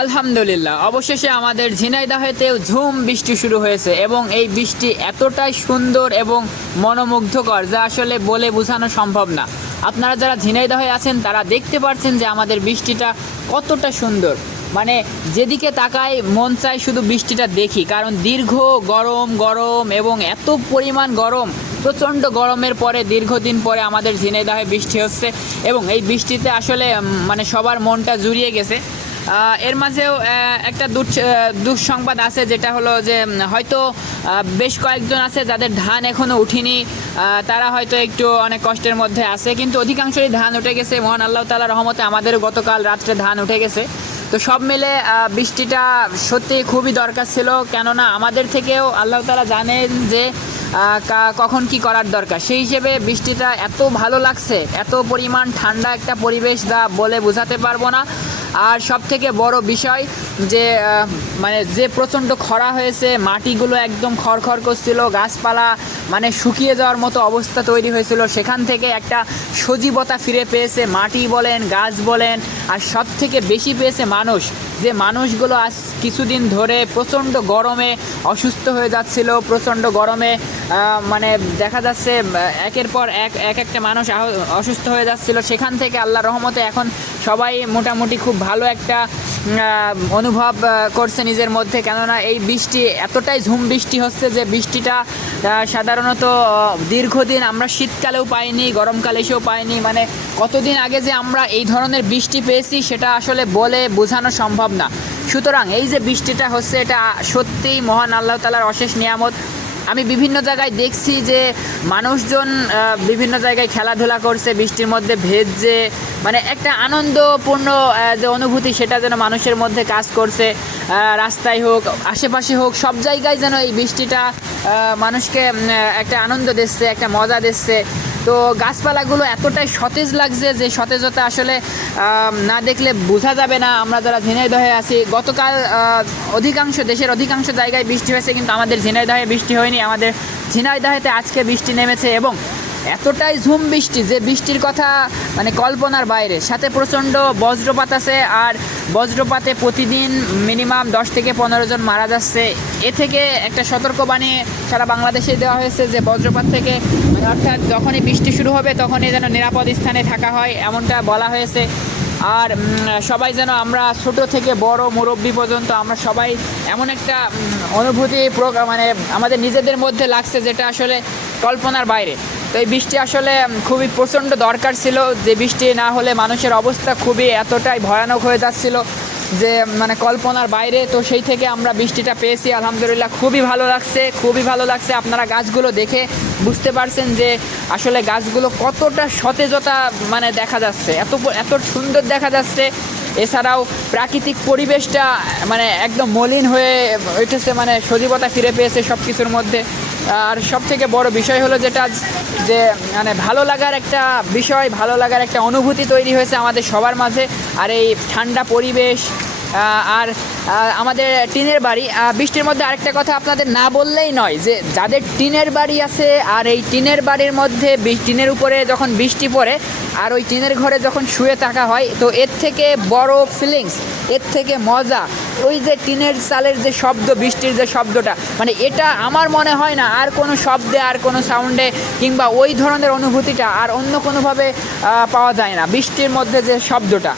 আলহামদুলিল্লাহ, অবশেষে আমাদের ঝিনাইদহেতেও ঝুম বৃষ্টি শুরু হয়েছে এবং এই বৃষ্টি এতটাই সুন্দর এবং মনোমুগ্ধকর যা আসলে বলে বোঝানো সম্ভব না। আপনারা যারা ঝিনাইদহে আছেন তারা দেখতে পাচ্ছেন যে আমাদের বৃষ্টিটা কতটা সুন্দর, মানে যেদিকে তাকাই মন চায় শুধু বৃষ্টিটা দেখি, কারণ দীর্ঘ গরম গরম এবং এত পরিমাণ গরম, প্রচণ্ড গরমের পরে দীর্ঘদিন পরে আমাদের ঝিনাইদহে বৃষ্টি হচ্ছে এবং এই বৃষ্টিতে আসলে মানে সবার মনটা জুড়িয়ে গেছে। এর মাঝেও একটা দুঃসংবাদ আছে, যেটা হলো যে হয়তো বেশ কয়েকজন আছে যাদের ধান এখনও উঠিনি, তারা হয়তো একটু অনেক কষ্টের মধ্যে আছে, কিন্তু অধিকাংশই ধান উঠে গেছে মহান আল্লাহ তাআলার রহমতে। আমাদের গতকাল রাত্রে ধান উঠে গেছে। তো সব মিলে বৃষ্টিটা সত্যি খুবই দরকার ছিল, কেননা আমাদের থেকেও আল্লাহ তাআলা জানেন যে কখন কি করার দরকার। সেই হিসেবে বৃষ্টিটা এত ভালো লাগছে, এত পরিমাণ ঠান্ডা একটা পরিবেশ যা বলে বোঝাতে পারবো না। আর সব থেকে বড় বিষয় যে মানে যে প্রচণ্ড খরা হয়েছে, মাটিগুলো একদম খড়খড় করছিল, গাছপালা মানে শুকিয়ে যাওয়ার মতো অবস্থা তৈরি হয়েছিল, সেখান থেকে একটা সজীবতা ফিরে পেয়েছে মাটি বলেন, গাছ বলেন, আর সব থেকে বেশি পেয়েছে মানুষ। যে মানুষগুলো আজ কিছুদিন ধরে প্রচণ্ড গরমে অসুস্থ হয়ে যাচ্ছিল, প্রচণ্ড গরমে মানে দেখা যাচ্ছে একের পর এক একটা মানুষ অসুস্থ হয়ে যাচ্ছিল, সেখান থেকে আল্লাহর রহমতে এখন সবাই মোটামুটি খুব ভালো একটা অনুভব করছে নিজের মধ্যে। কেননা এই বৃষ্টি এতটাই ঝুম বৃষ্টি হচ্ছে যে বৃষ্টিটা সাধারণত দীর্ঘদিন আমরা শীতকালেও পাইনি, গরমকালে এসেও পাইনি। মানে কতদিন আগে যে আমরা এই ধরনের বৃষ্টি পেয়েছি সেটা আসলে বলে বোঝানো সম্ভব না। সুতরাং এই যে বৃষ্টিটা হচ্ছে এটা সত্যিই মহান আল্লাহ তাআলার অশেষ নিয়ামত। আমি বিভিন্ন জায়গায় দেখছি যে মানুষজন বিভিন্ন জায়গায় খেলাধুলা করছে বৃষ্টির মধ্যে ভেজছে, মানে একটা আনন্দপূর্ণ যে অনুভূতি সেটা যেন মানুষের মধ্যে কাজ করছে। রাস্তায় হোক, আশেপাশে হোক, সব জায়গায় যেন এই বৃষ্টিটা মানুষকে একটা আনন্দ দিচ্ছে, একটা মজা দিচ্ছে। তো গাছপালাগুলো এতটাই সতেজ লাগছে যে সতেজতা আসলে না দেখলে বোঝা যাবে না। আমরা যারা ঝিনাইদহে আছি, গতকাল দেশের অধিকাংশ জায়গায় বৃষ্টি হয়েছে, কিন্তু আমাদের ঝিনাইদহে বৃষ্টি হয়নি। আমাদের ঝিনাইদহেতে আজকে বৃষ্টি নেমেছে এবং এতটাই ঝুম বৃষ্টি যে বৃষ্টির কথা মানে কল্পনার বাইরে, সাথে প্রচণ্ড বজ্রপাত আছে। আর বজ্রপাতে প্রতিদিন মিনিমাম 10 থেকে 15 জন মারা যাচ্ছে। এ থেকে একটা সতর্কবাণী সারা বাংলাদেশে দেওয়া হয়েছে যে বজ্রপাত থেকে অর্থাৎ যখনই বৃষ্টি শুরু হবে তখনই যেন নিরাপদ স্থানে থাকা হয়, এমনটা বলা হয়েছে। আর সবাই যেন আমরা ছোট থেকে বড় মুরব্বি পর্যন্ত আমরা সবাই এমন একটা অনুভূতি মানে আমাদের নিজেদের মধ্যে লাগছে যেটা আসলে কল্পনার বাইরে। তো এই বৃষ্টি আসলে খুবই প্রচণ্ড দরকার ছিল, যে বৃষ্টি না হলে মানুষের অবস্থা খুবই এতটাই ভয়ানক হয়ে যাচ্ছিল যে মানে কল্পনার বাইরে। তো সেই থেকে আমরা বৃষ্টিটা পেয়েছি, আলহামদুলিল্লাহ খুবই ভালো লাগছে, খুবই ভালো লাগছে। আপনারা গাছগুলো দেখে বুঝতে পারছেন যে আসলে গাছগুলো কতটা সতেজতা মানে দেখা যাচ্ছে, এত সুন্দর দেখা যাচ্ছে। এছাড়াও প্রাকৃতিক পরিবেশটা মানে একদম মলিন হয়ে উঠেছে, মানে সজীবতা ফিরে পেয়েছে সব কিছুর মধ্যে। আর সব থেকে বড় বিষয় হলো যেটা যে মানে ভালো লাগার একটা বিষয়, ভালো লাগার একটা অনুভূতি তৈরি হয়েছে আমাদের সবার মাঝে। আর এই ঠান্ডা পরিবেশ আর আমাদের টিনের বাড়ি, বৃষ্টির মধ্যে আরেকটা কথা আপনাদের না বললেই নয়, যে যাদের টিনের বাড়ি আছে আর এই টিনের বাড়ির মধ্যে টিনের উপরে যখন বৃষ্টি পড়ে আর ওই টিনের ঘরে যখন শুয়ে থাকা হয়, তো এর থেকে বড় ফিলিংস, এর থেকে মজা ওই যে টিনের চালের যে শব্দ, বৃষ্টির যে শব্দটা, মানে এটা আমার মনে হয় না আর কোনো শব্দে, আর কোনো সাউন্ডে কিংবা ওই ধরনের অনুভূতিটা আর অন্য কোনোভাবে পাওয়া যায় না, বৃষ্টির মধ্যে যে শব্দটা।